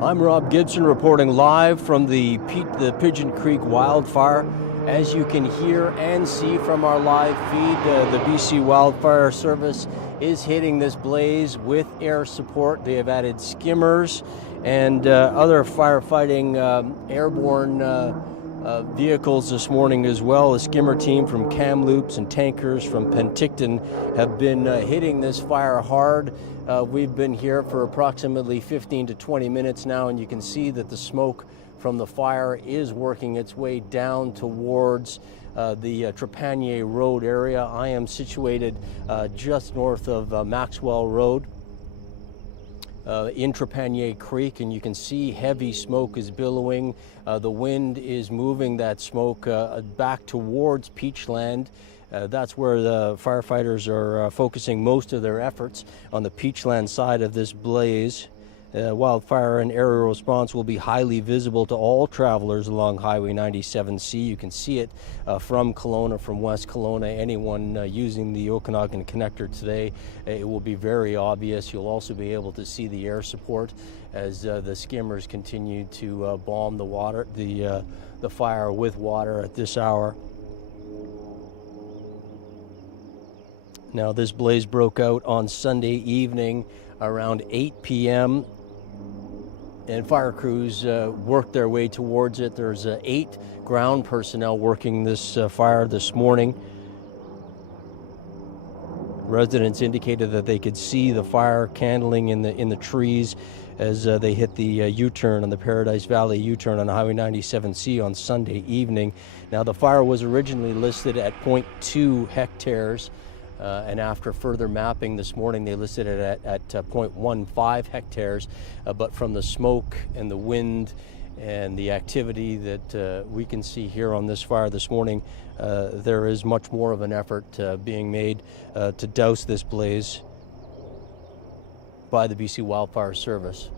I'm Rob Gibson reporting live from the Pigeon Creek wildfire. As you can hear and see from our live feed, the BC Wildfire Service is hitting this blaze with air support. They have added skimmers and other firefighting airborne vehicles this morning as well. A skimmer team from Kamloops and tankers from Penticton have been hitting this fire hard. We've been here for approximately 15 to 20 minutes now, and you can see that the smoke from the fire is working its way down towards the Trepanier Road area. I am situated just north of Maxwell Road in Trepanier Creek, and you can see heavy smoke is billowing. The wind is moving that smoke back towards Peachland. That's where the firefighters are focusing most of their efforts, on the Peachland side of this blaze. Wildfire and aerial response will be highly visible to all travelers along Highway 97C. You can see it from Kelowna, from West Kelowna. Anyone using the Okanagan connector today, it will be very obvious. You'll also be able to see the air support as the skimmers continue to bomb the fire with water at this hour. Now, this blaze broke out on Sunday evening around 8 p.m. and fire crews worked their way towards it. There's 8 ground personnel working this fire this morning. Residents indicated that they could see the fire candling in the trees as they hit the U-turn on the Paradise Valley U-turn on Highway 97C on Sunday evening. Now, the fire was originally listed at 0.2 hectares. And after further mapping this morning, they listed it at 0.15 hectares. But from the smoke and the wind and the activity that we can see here on this fire this morning, there is much more of an effort being made to douse this blaze by the BC Wildfire Service.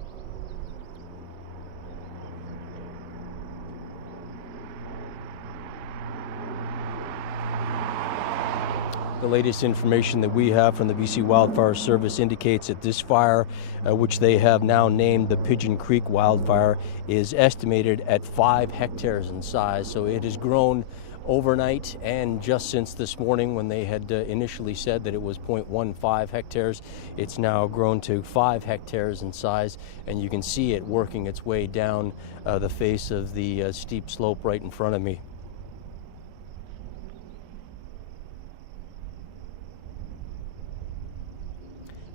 The latest information that we have from the BC Wildfire Service indicates that this fire, which they have now named the Pigeon Creek wildfire, is estimated at 5 hectares in size. So it has grown overnight, and just since this morning when they had initially said that it was 0.15 hectares, it's now grown to 5 hectares in size, and you can see it working its way down the face of the steep slope right in front of me.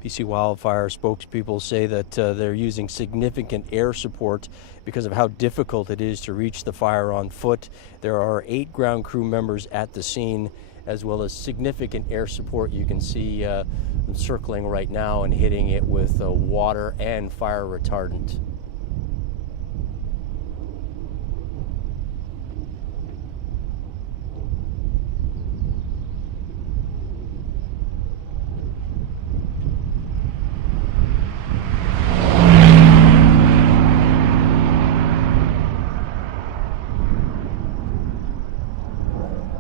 BC Wildfire spokespeople say that they're using significant air support because of how difficult it is to reach the fire on foot. There are 8 ground crew members at the scene, as well as significant air support. You can see them circling right now and hitting it with water and fire retardant.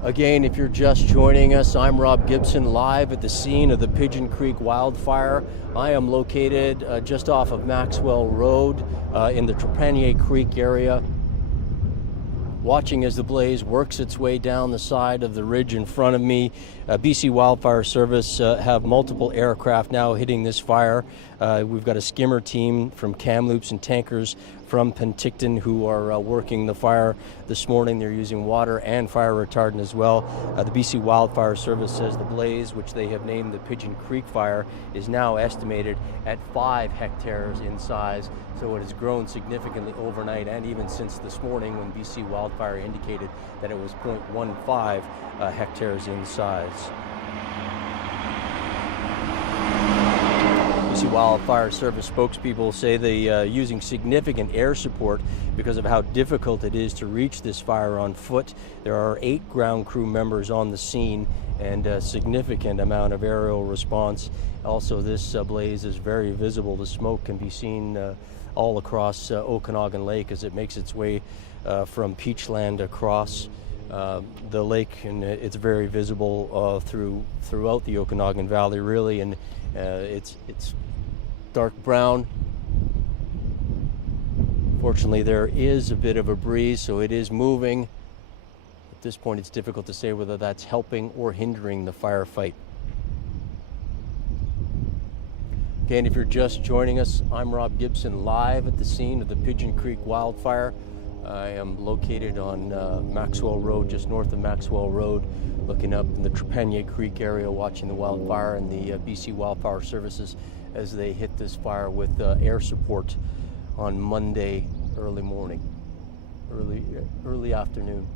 Again, if you're just joining us, I'm Rob Gibson, live at the scene of the Pigeon Creek wildfire. I am located just off of Maxwell Road in the Trepanier Creek area, watching as the blaze works its way down the side of the ridge in front of me. BC Wildfire Service have multiple aircraft now hitting this fire. We've got a skimmer team from Kamloops and tankers from Penticton who are working the fire this morning. They're using water and fire retardant as well. The BC Wildfire Service says the blaze, which they have named the Pigeon Creek fire, is now estimated at 5 hectares in size. So it has grown significantly overnight and even since this morning when BC Wildfire indicated that it was 0.15 hectares in size. BC Wildfire Service spokespeople say they're using significant air support because of how difficult it is to reach this fire on foot. There are 8 ground crew members on the scene and a significant amount of aerial response. Also, this blaze is very visible. The smoke can be seen all across Okanagan Lake as it makes its way from Peachland across the lake, and it's very visible throughout the Okanagan Valley, really, and it's dark brown Fortunately, there is a bit of a breeze, so it is moving. At this point, it's difficult to say whether that's helping or hindering the firefight. Again, if you're just joining us, I'm Rob Gibson, live at the scene of the Pigeon Creek wildfire. I am located on Maxwell Road, just north of Maxwell Road, looking up in the Trepanier Creek area, watching the wildfire and the BC Wildfire Services as they hit this fire with air support on Monday early morning, early afternoon.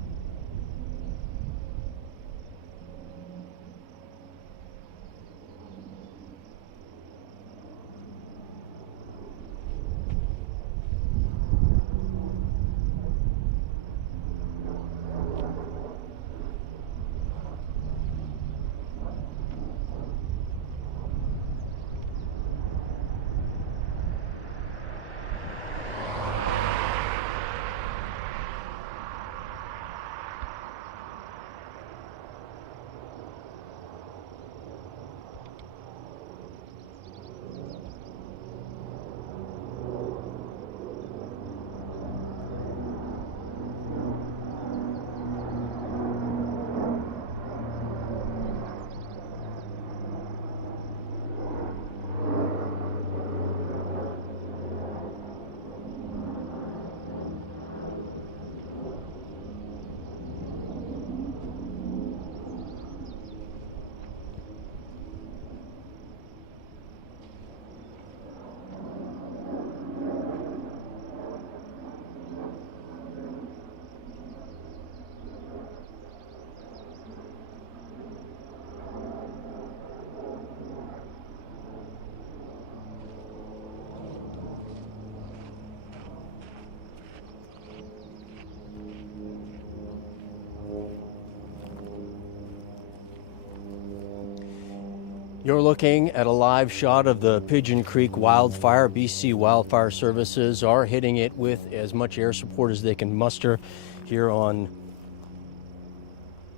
You're looking at a live shot of the Pigeon Creek wildfire. BC Wildfire Services are hitting it with as much air support as they can muster here on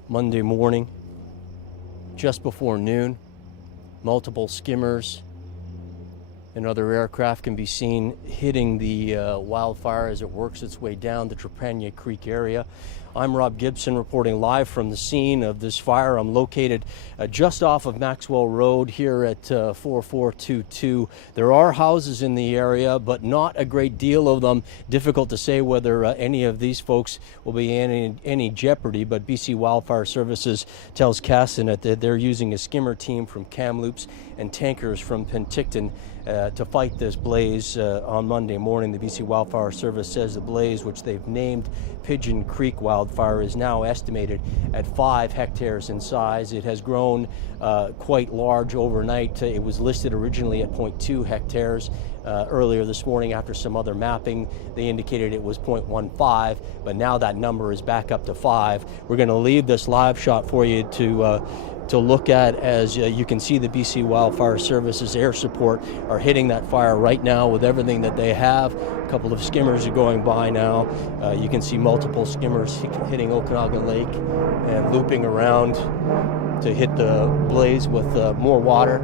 Monday morning, just before noon. Multiple skimmers and other aircraft can be seen hitting the wildfire as it works its way down the Trepanier Creek area. I'm Rob Gibson reporting live from the scene of this fire. I'm located just off of Maxwell Road here at 4422. There are houses in the area, but not a great deal of them. Difficult to say whether any of these folks will be in any jeopardy, but BC Wildfire Services tells Castanet that they're using a skimmer team from Kamloops and tankers from Penticton to fight this blaze on Monday morning. The BC Wildfire Service says the blaze, which they've named Pigeon Creek wildfire, is now estimated at 5 hectares in size. It has grown quite large overnight. It was listed originally at 0.2 hectares. Earlier this morning, after some other mapping, they indicated it was 0.15, but now that number is back up to 5. We're going to leave this live shot for you to look at as you can see the BC Wildfire Services air support are hitting that fire right now with everything that they have. A couple of skimmers are going by now. You can see multiple skimmers hitting Okanagan Lake and looping around to hit the blaze with more water.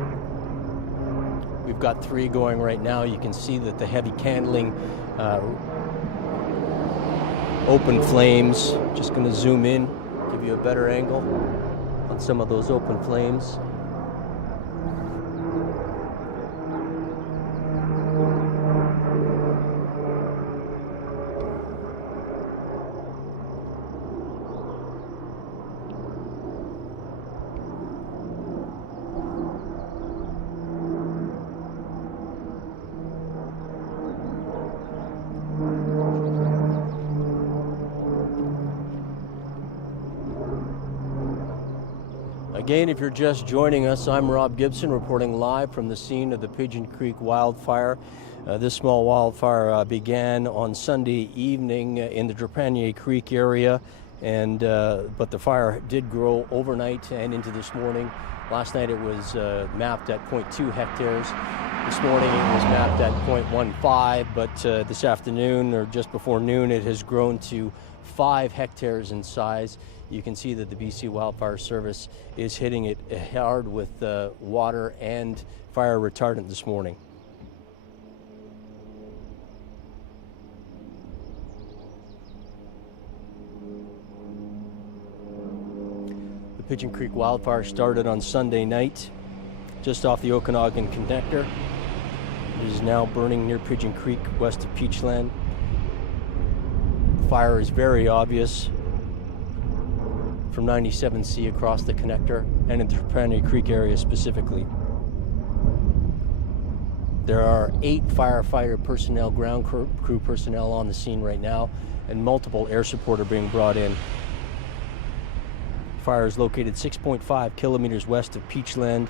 We've got 3 going right now. You can see that the heavy candling, open flames. Just going to zoom in, give you a better angle on some of those open flames. Again, if you're just joining us, I'm Rob Gibson reporting live from the scene of the Pigeon Creek wildfire. This small wildfire began on Sunday evening in the Trepanier Creek area, but the fire did grow overnight and into this morning. Last night it was mapped at 0.2 hectares. This morning it was mapped at 0.15, but this afternoon or just before noon it has grown to 5 hectares in size. You can see that the BC Wildfire Service is hitting it hard with water and fire retardant this morning. Pigeon Creek wildfire started on Sunday night, just off the Okanagan connector. It is now burning near Pigeon Creek, west of Peachland. Fire is very obvious from 97C across the connector and in the Trapani Creek area specifically. There are 8 firefighter personnel, ground crew personnel on the scene right now, and multiple air support are being brought in. Fire is located 6.5 kilometers west of Peachland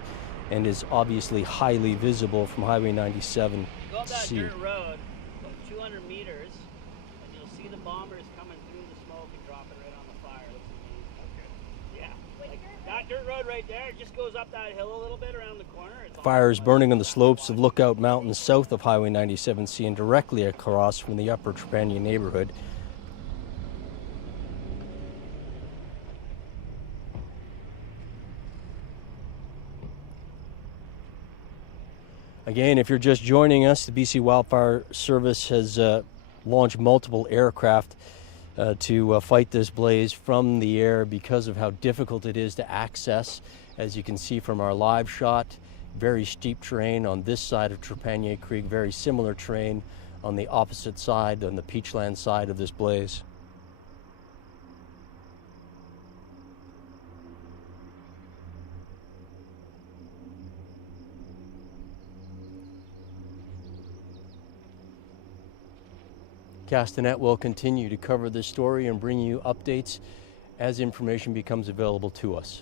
and is obviously highly visible from Highway 97C. Go up that dirt road, about 200 meters, and you'll see the bombers coming through the smoke and drop it right on the fire. Looks amazing. Okay. Yeah. Like that dirt road right there, it just goes up that hill a little bit around the corner. Fire is burning on the slopes of Lookout Mountain south of Highway 97C and directly across from the upper Trapani neighborhood. Again, if you're just joining us, the BC Wildfire Service has launched multiple aircraft to fight this blaze from the air because of how difficult it is to access. As you can see from our live shot, very steep terrain on this side of Trapani Creek, very similar terrain on the opposite side, on the Peachland side of this blaze. Castanet will continue to cover this story and bring you updates as information becomes available to us.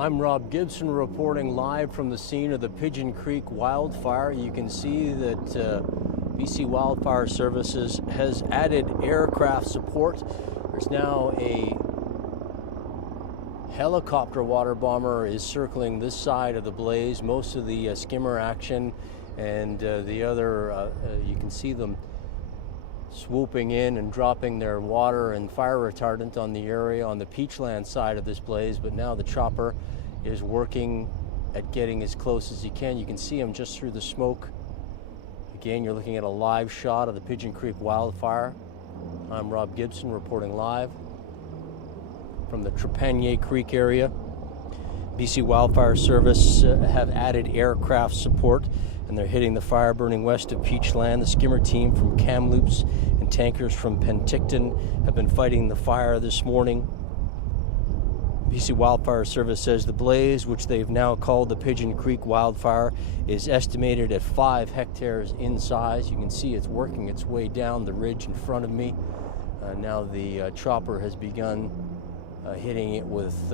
I'm Rob Gibson reporting live from the scene of the Pigeon Creek wildfire. You can see that BC Wildfire Services has added aircraft support. There's now a helicopter water bomber is circling this side of the blaze. Most of the skimmer action and the other, you can see them swooping in and dropping their water and fire retardant on the area on the Peachland side of this blaze, but now the chopper is working at getting as close as he can. You can see him just through the smoke. Again, you're looking at a live shot of the Pigeon Creek wildfire. I'm Rob Gibson reporting live from the Trepanier Creek area. BC Wildfire Service have added aircraft support, and they're hitting the fire burning west of Peachland. The skimmer team from Kamloops and tankers from Penticton have been fighting the fire this morning. BC Wildfire Service says the blaze, which they've now called the Pigeon Creek wildfire, is estimated at 5 hectares in size. You can see it's working its way down the ridge in front of me. Now the chopper has begun hitting it with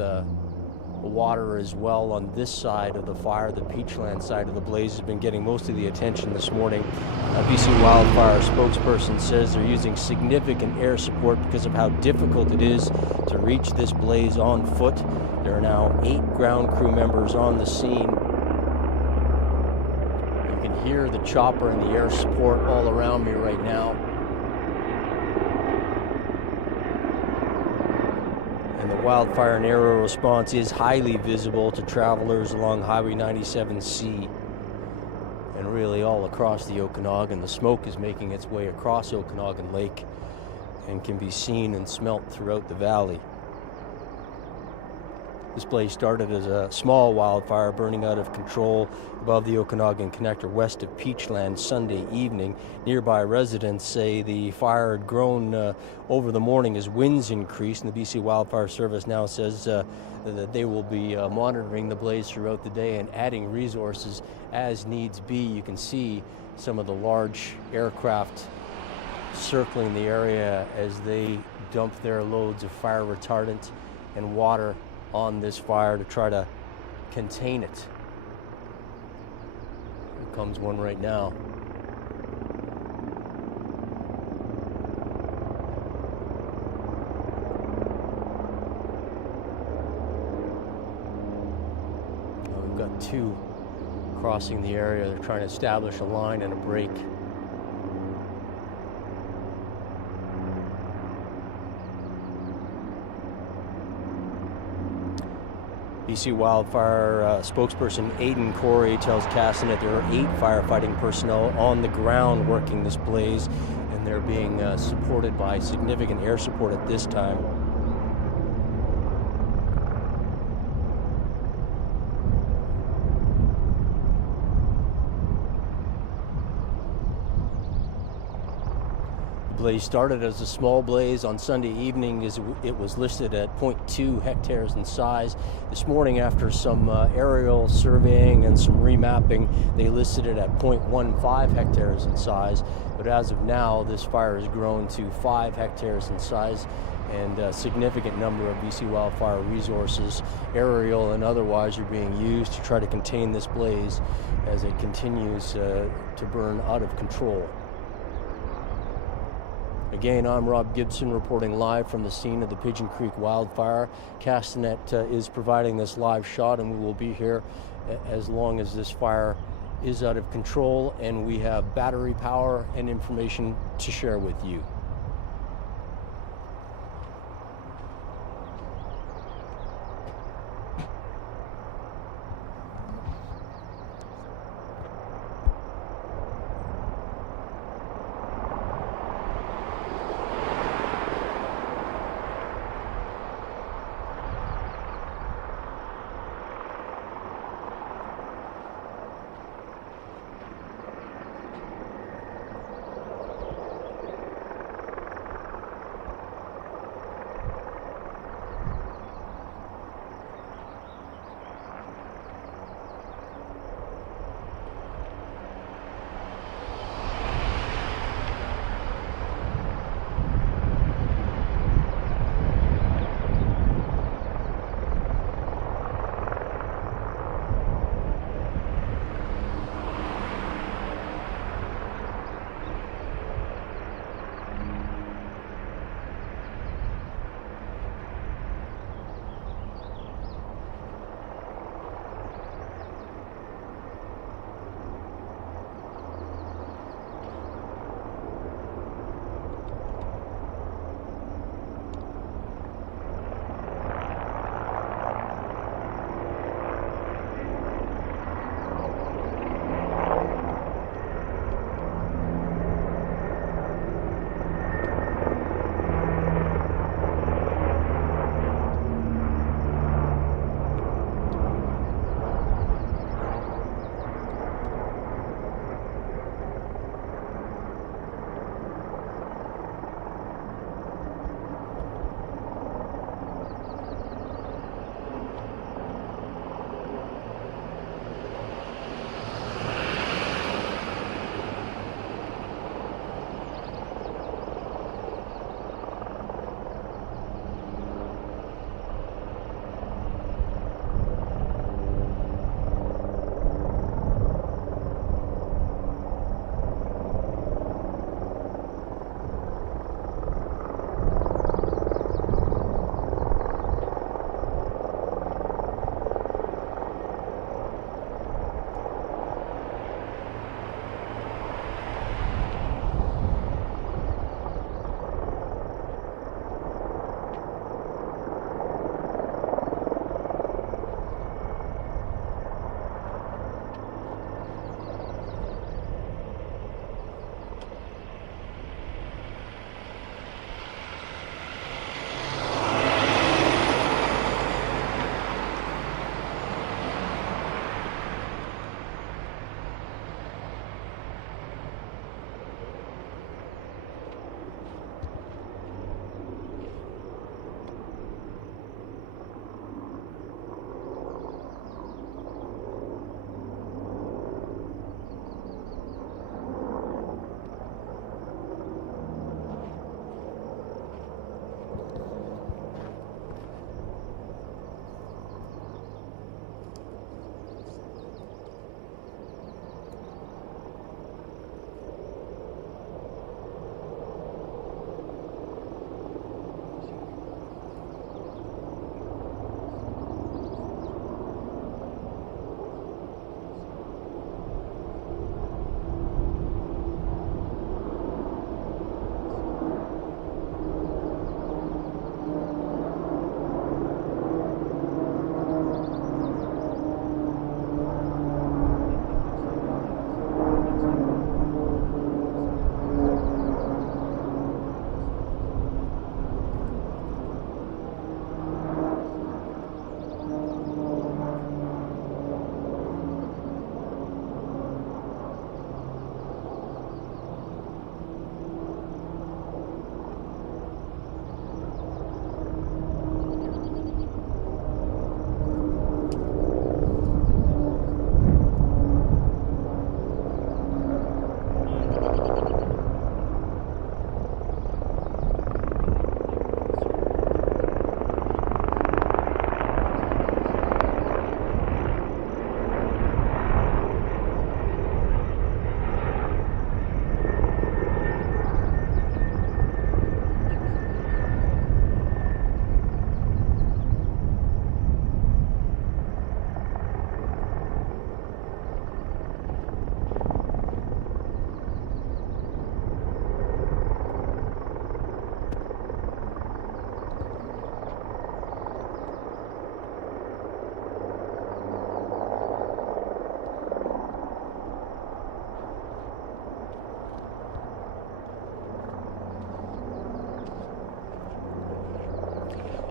water as well on this side of the fire. The Peachland side of the blaze has been getting most of the attention this morning. BC Wildfire spokesperson says they're using significant air support because of how difficult it is to reach this blaze on foot. There are now 8 ground crew members on the scene. You can hear the chopper and the air support all around me right now. And the wildfire and aerial response is highly visible to travelers along Highway 97C and really all across the Okanagan. The smoke is making its way across Okanagan Lake and can be seen and smelt throughout the valley. This blaze started as a small wildfire burning out of control above the Okanagan Connector west of Peachland Sunday evening. Nearby residents say the fire had grown over the morning as winds increased, and the BC Wildfire Service now says that they will be monitoring the blaze throughout the day and adding resources as needs be. You can see some of the large aircraft circling the area as they dump their loads of fire retardant and water on this fire to try to contain it. Here comes one right now. We've got 2 crossing the area. They're trying to establish a line and a break. BC Wildfire spokesperson Aidan Corey tells Castanet there are 8 firefighting personnel on the ground working this blaze, and they're being supported by significant air support at this time. The blaze started as a small blaze on Sunday evening as it was listed at 0.2 hectares in size. This morning, after some aerial surveying and some remapping, they listed it at 0.15 hectares in size. But as of now, this fire has grown to 5 hectares in size, and a significant number of BC wildfire resources, aerial and otherwise, are being used to try to contain this blaze as it continues to burn out of control. Again, I'm Rob Gibson reporting live from the scene of the Pigeon Creek wildfire. Castanet is providing this live shot, and we will be here as long as this fire is out of control and we have battery power and information to share with you.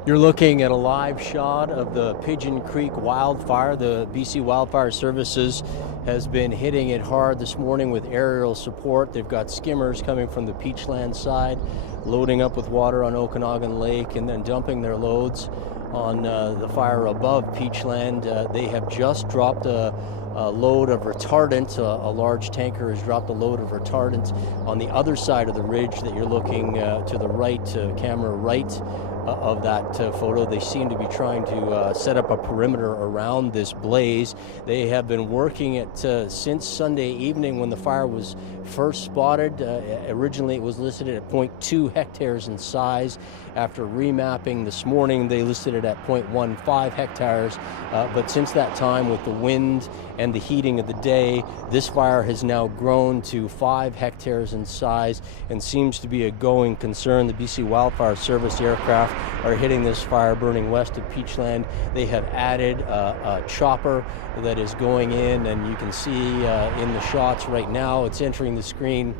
You're looking at a live shot of the Pigeon Creek wildfire. The BC Wildfire Services has been hitting it hard this morning with aerial support. They've got skimmers coming from the Peachland side, loading up with water on Okanagan Lake and then dumping their loads on the fire above Peachland. They have just dropped a load of retardant. A large tanker has dropped a load of retardant on the other side of the ridge that you're looking to the right, camera right of that photo. They seem to be trying to set up a perimeter around this blaze. They have been working it since Sunday evening when the fire was first spotted. Originally it was listed at 0.2 hectares in size. After remapping this morning, they listed it at 0.15 hectares. But since that time, with the wind and the heating of the day, this fire has now grown to 5 hectares in size and seems to be a going concern. The BC Wildfire Service aircraft are hitting this fire burning west of Peachland. They have added a chopper that is going in, and you can see in the shots right now, it's entering the screen.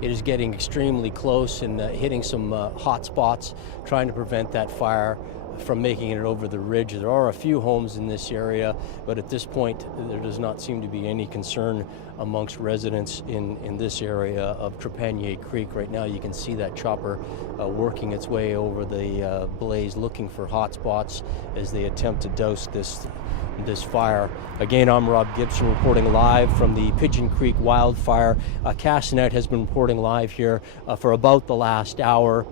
It is getting extremely close and hitting some hot spots, trying to prevent that fire from making it over the ridge. There are a few homes in this area, but at this point there does not seem to be any concern amongst residents in this area of Trepanier Creek. Right now you can see that chopper working its way over the blaze, looking for hot spots as they attempt to douse this fire. Again, I'm Rob Gibson reporting live from the Pigeon Creek wildfire. Castanet has been reporting live here for about the last hour.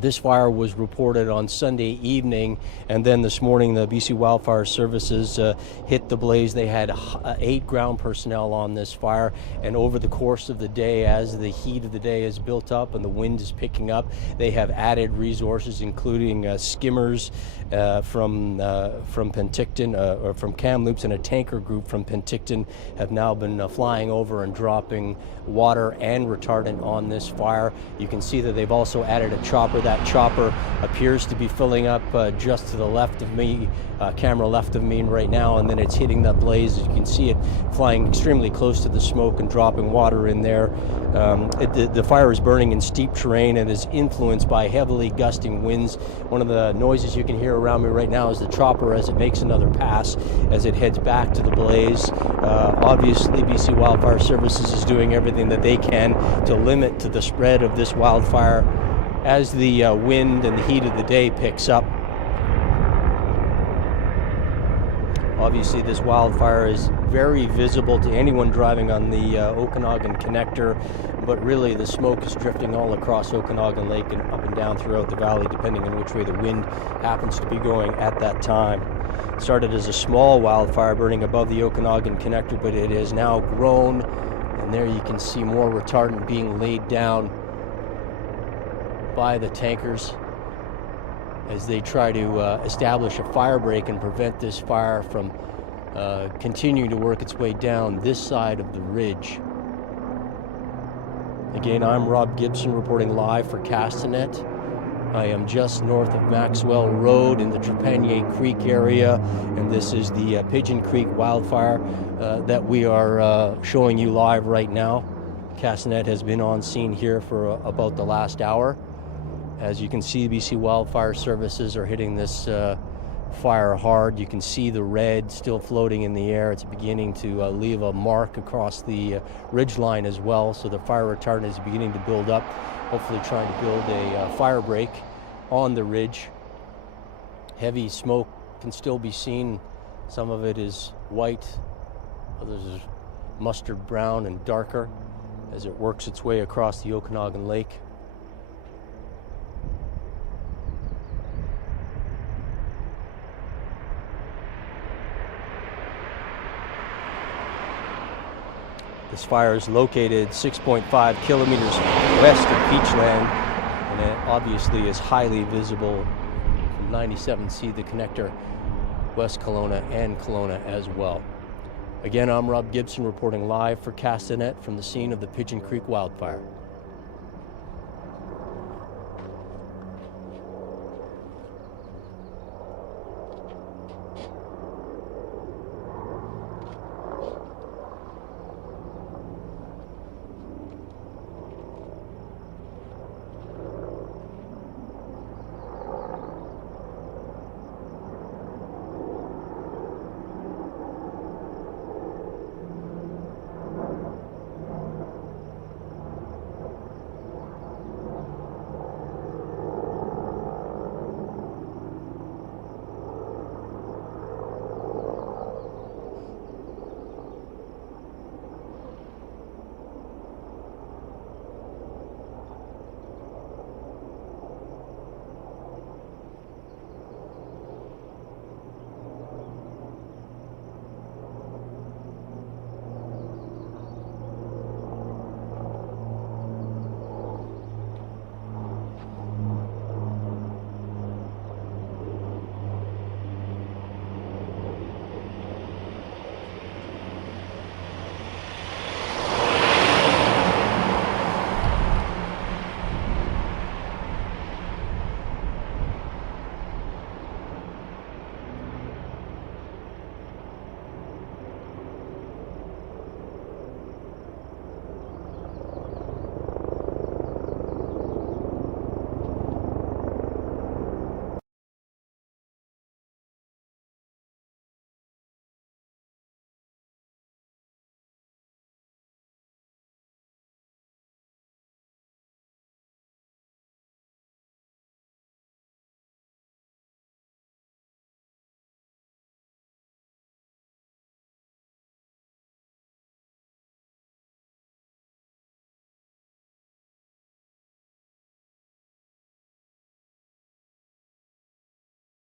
This fire was reported on Sunday evening, and then this morning the BC Wildfire Services hit the blaze. They had 8 ground personnel on this fire, and over the course of the day, as the heat of the day has built up and the wind is picking up, they have added resources, including skimmers from Penticton, or from Kamloops, and a tanker group from Penticton have now been flying over and dropping water and retardant on this fire. You can see that they've also added a chopper. That chopper appears to be filling up just to the left of me, camera left of me right now, and then it's hitting that blaze. You can see it flying extremely close to the smoke and dropping water in there. The fire is burning in steep terrain and is influenced by heavily gusting winds. One of the noises you can hear around me right now is the chopper as it makes another pass as it heads back to the blaze. Obviously, BC Wildfire Services is doing everything that they can to limit the spread of this wildfire as the wind and the heat of the day picks up. Obviously, this wildfire is very visible to anyone driving on the Okanagan connector, but really the smoke is drifting all across Okanagan Lake and up and down throughout the valley, depending on which way the wind happens to be going at that time. It started as a small wildfire burning above the Okanagan connector, but it has now grown, and there you can see more retardant being laid down by the tankers as they try to establish a fire break and prevent this fire from continuing to work its way down this side of the ridge. Again, I'm Rob Gibson reporting live for Castanet. I am just north of Maxwell Road in the Trepanier Creek area, and this is the Pigeon Creek wildfire that we are showing you live right now. Castanet has been on scene here for about the last hour. As you can see, BC Wildfire Services are hitting this fire hard. You can see the red still floating in the air. It's beginning to leave a mark across the ridge line as well, so the fire retardant is beginning to build up, hopefully trying to build a fire break on the ridge. Heavy smoke can still be seen. Some of it is white, others is mustard brown and darker as it works its way across the Okanagan Lake. This fire is located 6.5 kilometers west of Peachland, and it obviously is highly visible from 97C, the connector, West Kelowna and Kelowna as well. Again, I'm Rob Gibson reporting live for Castanet from the scene of the Pigeon Creek wildfire.